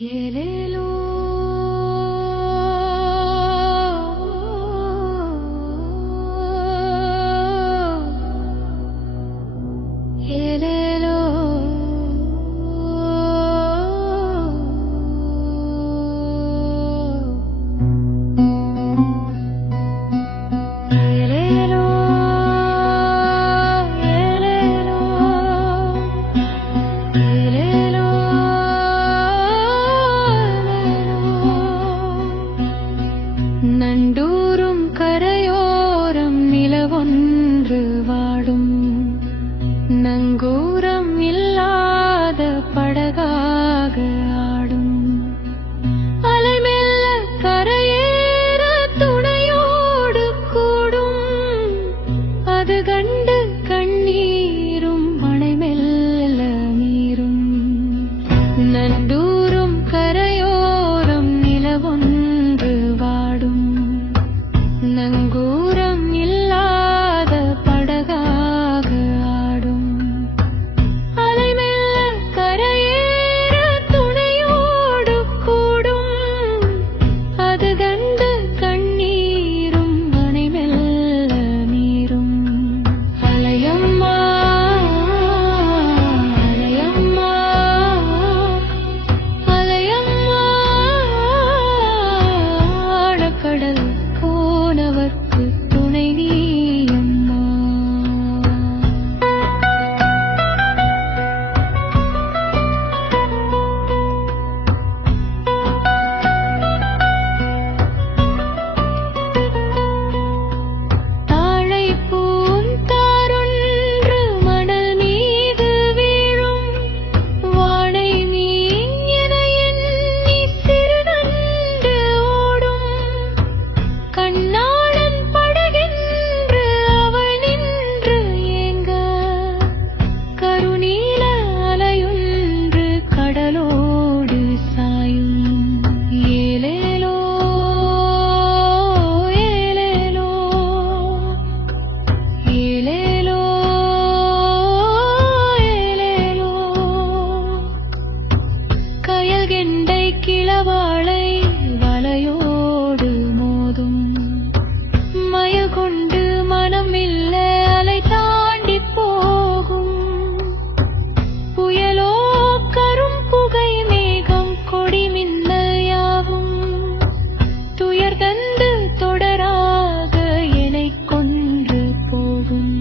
ஏலேலோ ஏலேலோ ஏலேலோ ஏலேலோ ஏலேலோ நண்டூரும் கரையோரம் நிலவொன்று வாடும் நங்கூரம் இல்லாத படகாக ஆடும் அலைமெல்ல கரையேற துணையோடு கூடும் அது கண்டு கண்ணீரும் மனைமெல்ல நீரும் நண்டூரும் கரையோரம் நிலவொன்று வாடும் நங்கூரம் இல்லாத படகாக ஆடும் அலைமெல்ல கரையேற துணையோடு கூடும் அது கண்டு கண்ணீரும் மனைமெல்ல நீரும் அலையம்மா அலையம்மா அலையம்மா ஆழக்கடல் போனவர்க்கு துணை நீயம்மா தாழை பூந்தாரொன்று மணல் மீது வீழும் வானை மீன் என எண்ணி சிறுநண்டு ஓடும் கண்ணாளன் படகென்று அவள் நின்று ஏங்க கருநீல அலையொன்று கடலோடு சாயும் ஏலேலோ ஏலேலோ ஏலேலோ ஏலேலோ கயல் கெண்டை கிளவாளை வலையோடு மோதும் மயல் கொண்டு மனமில்ல அலை தாண்டி போகும் புயலோ கரும் புகை மேகம் கொடி மின்னல் யாவும் துயர் தந்து தொடராக எனைக் கொன்று போகும்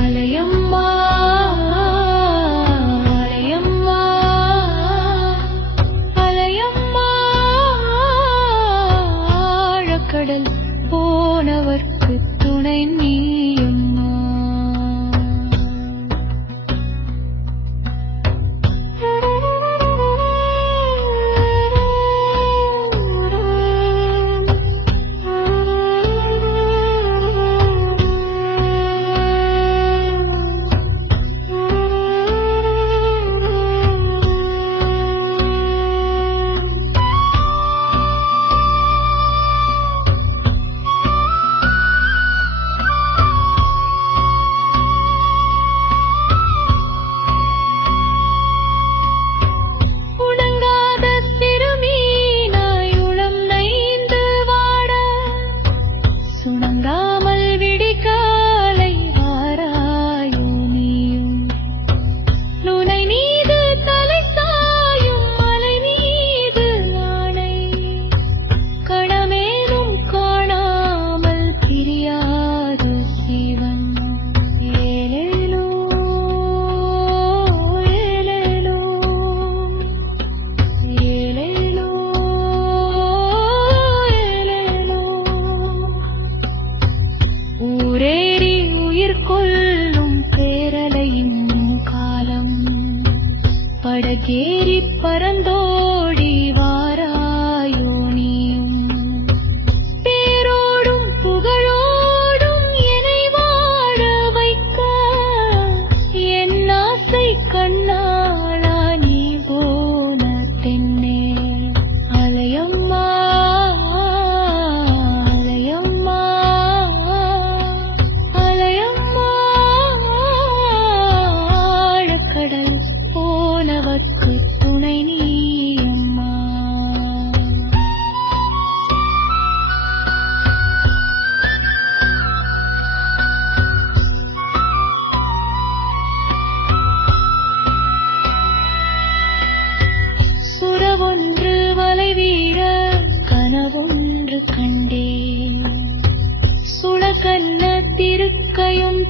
அலையம்மா அலையம்மா அலையம்மா கண்டேன் சுளகன்ன திருக்கையும்